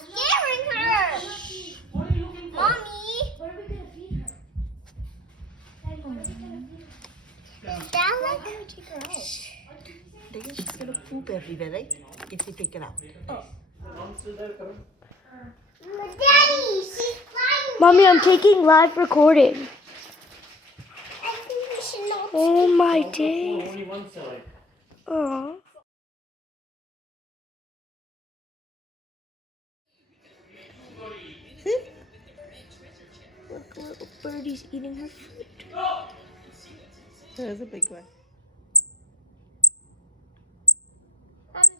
scaring her. Mommy. What are we gonna feed her? Daddy, what are we gonna feed her? Is that like? I'm gonna take her out. I think she's gonna poop everywhere, right? If we take her out. Daddy, she's flying. Mommy, I'm taking live recording. I think we should not. Oh my days. Only one side. Aw. Look, little birdie's eating her food. There's a big one.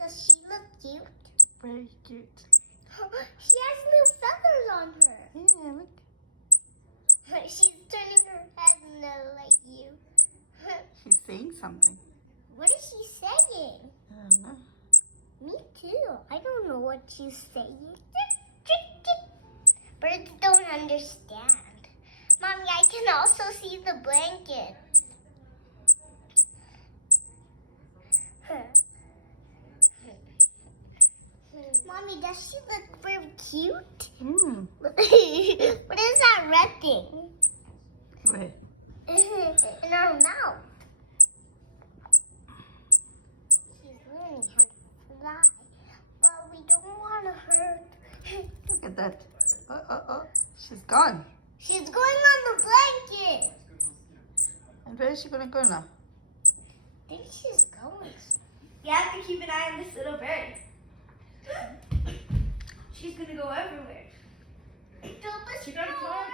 Does she look cute? Very cute. She has little feathers on her. Yeah, look. She's turning her head like you. She's saying something. What is she saying? I don't know. Me too. I don't know what she's saying. Birds don't understand. Mommy, I can also see the blanket. Mommy, does she look very cute? Hmm. What is that red thing? Wait. In her mouth. She's learning how to fly. But we don't want to hurt. Look at that. Oh. She's gone. She's going on the blanket. And where is she gonna go now? I think she's going. You have to keep an eye on this little bird. She's gonna go everywhere. Helpless She got a Lark. car.